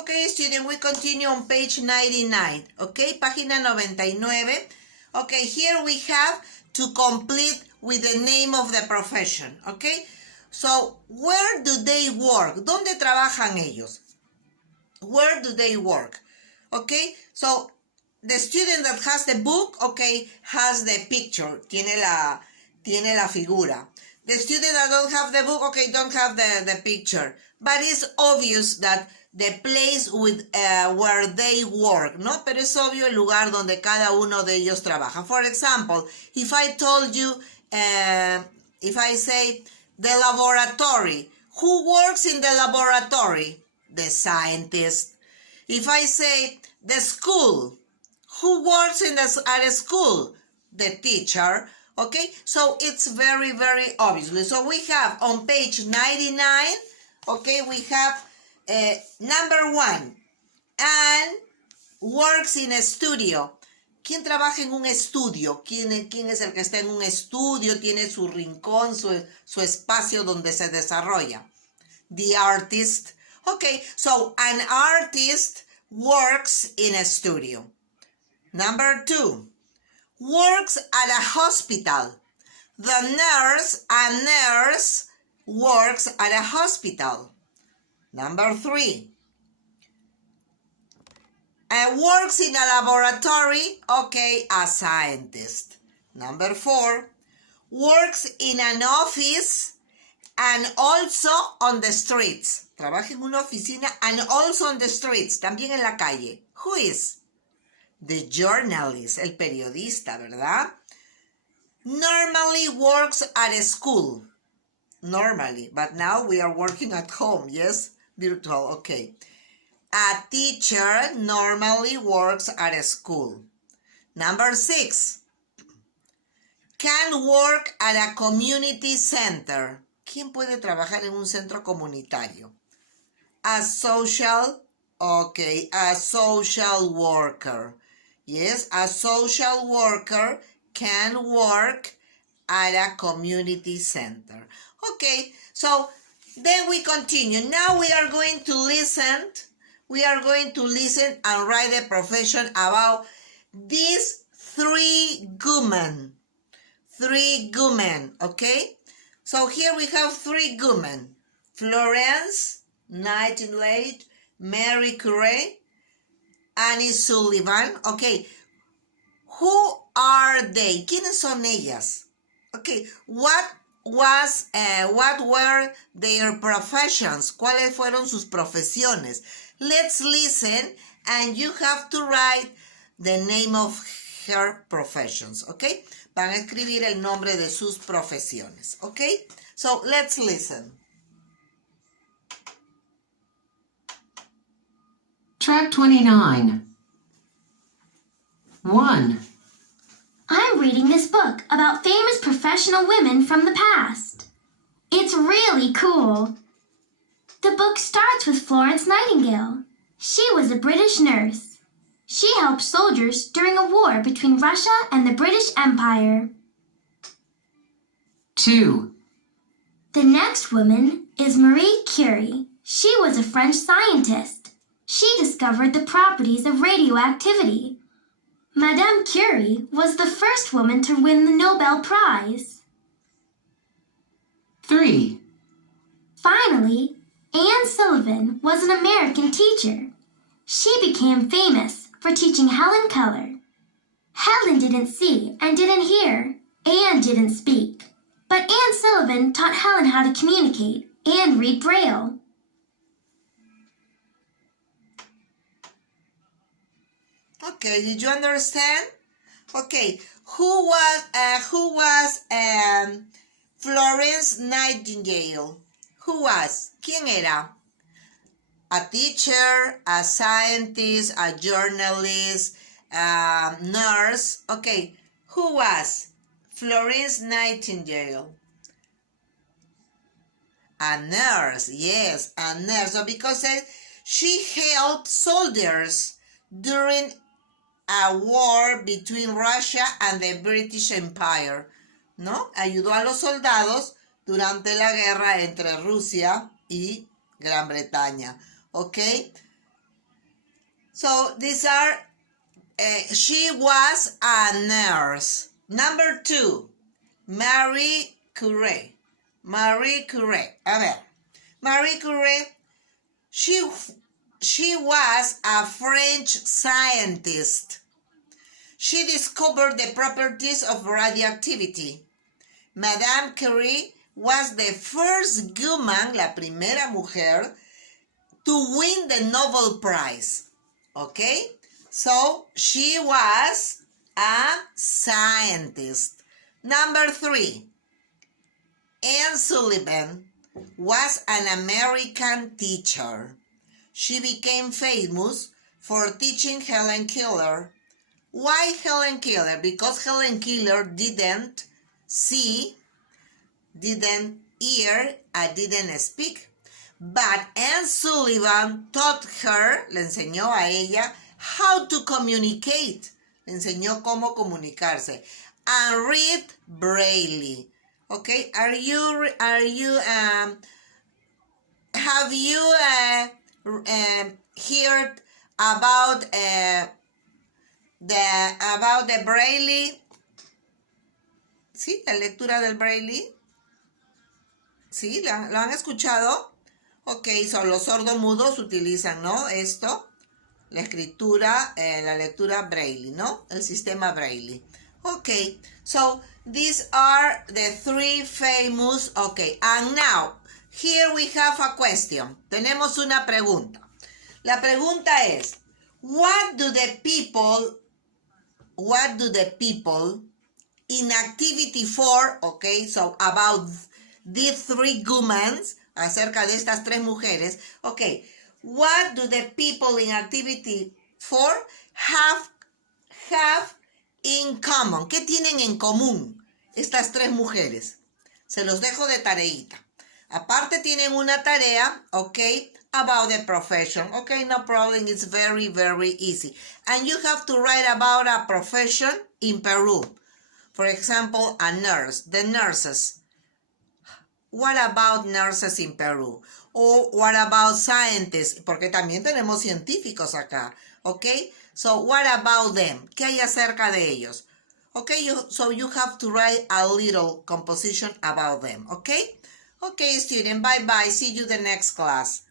Okay, student, we continue on page 99. Okay, página 99. Okay, here we have to complete with the name of the profession. Okay, so where do they work? ¿Dónde trabajan ellos? Where do they work? Okay, so the student that has the book, okay, has the picture, tiene la figura. The student that don't have the book, okay, don't have the picture. But it's obvious that the place with where they work, ¿no? Pero es obvio el lugar donde cada uno de ellos trabaja. For example, if I told you, if I say the laboratory, who works in the laboratory? The scientist. If I say the school, who works at a school? The teacher. Okay, so it's very, very obviously. So we have on page 99, okay, we have number 1, and works in a studio. ¿Quién trabaja en un estudio? ¿Quién es el que está en un estudio? Tiene su rincón, su espacio donde se desarrolla. The artist. Okay, so an artist works in a studio. Number 2, works at a hospital. A nurse works at a hospital. Number 3, works in a laboratory, okay, a scientist. Number 4, works in an office and also on the streets. Trabaja en una oficina and also on the streets, también en la calle. Who is? The journalist, el periodista, ¿verdad? Normally works at a school. Normally, but now we are working at home, yes? Virtual, okay. A teacher normally works at a school. Number 6, can work at a community center. ¿Quién puede trabajar en un centro comunitario? A social, okay, a social worker. Yes, a social worker can work at a community center. Okay, so then we continue. Now we are going to listen. We are going to listen and write a profession about these 3 women. 3 women, okay? So here we have 3 women. Florence Nightingale, Mary Curie, Annie Sullivan. Okay, who are they? ¿Quiénes son ellas? Okay, what were their professions? ¿Cuáles fueron sus profesiones? Let's listen, and you have to write the name of her professions, okay? Van a escribir el nombre de sus profesiones, okay? So let's listen. Track 29. 1. I'm reading this book about famous professional women from the past. It's really cool. The book starts with Florence Nightingale. She was a British nurse. She helped soldiers during a war between Russia and the British Empire. 2. The next woman is Marie Curie. She was a French scientist. She discovered the properties of radioactivity. Madame Curie was the first woman to win the Nobel Prize. 3. Finally, Anne Sullivan was an American teacher. She became famous for teaching Helen Keller. Helen didn't see and didn't hear. Anne didn't speak. But Anne Sullivan taught Helen how to communicate and read Braille. Okay, did you understand? Okay, who was Florence Nightingale? Who was? ¿Quién era? A teacher, a scientist, a journalist, a nurse. Okay, who was Florence Nightingale? A nurse, yes, a nurse. So because she helped soldiers during a war between Russia and the British Empire, ¿no? Ayudó a los soldados durante la guerra entre Rusia y Gran Bretaña, ¿ok? So these are, she was a nurse. Number 2, Marie Curie. Marie Curie. A ver, Marie Curie, she was a French scientist. She discovered the properties of radioactivity. Madame Curie was the first woman, la primera mujer, to win the Nobel Prize. Okay? So, she was a scientist. Number 3, Anne Sullivan was an American teacher. She became famous for teaching Helen Keller. Why Helen Keller? Because Helen Keller didn't see, didn't hear, and didn't speak. But Anne Sullivan taught her, le enseñó a ella, how to communicate. Le enseñó cómo comunicarse. And read Braille. Okay, have you heard about the Braille? ¿Sí? La lectura del Braille. ¿Sí? ¿Lo han escuchado? Ok, son los sordomudos utilizan, ¿no? Esto, la escritura, la lectura Braille, ¿no? El sistema Braille. Ok, so these are the 3 famous, okay, and now, here we have a question. Tenemos una pregunta. La pregunta es, what do the people in activity 4, okay, so about these 3 women, acerca de estas 3 mujeres, okay, what do the people in activity 4 have in common? ¿Qué tienen en común estas 3 mujeres? Se los dejo de tareita. Aparte tienen una tarea, okay, about the profession. Okay, no problem, it's very, very easy. And you have to write about a profession in Peru. For example, a nurse, the nurses. What about nurses in Peru? Or what about scientists? Porque también tenemos científicos acá. Okay, so what about them? ¿Qué hay acerca de ellos? Okay, so you have to write a little composition about them. Okay? Okay, student, bye-bye. See you the next class.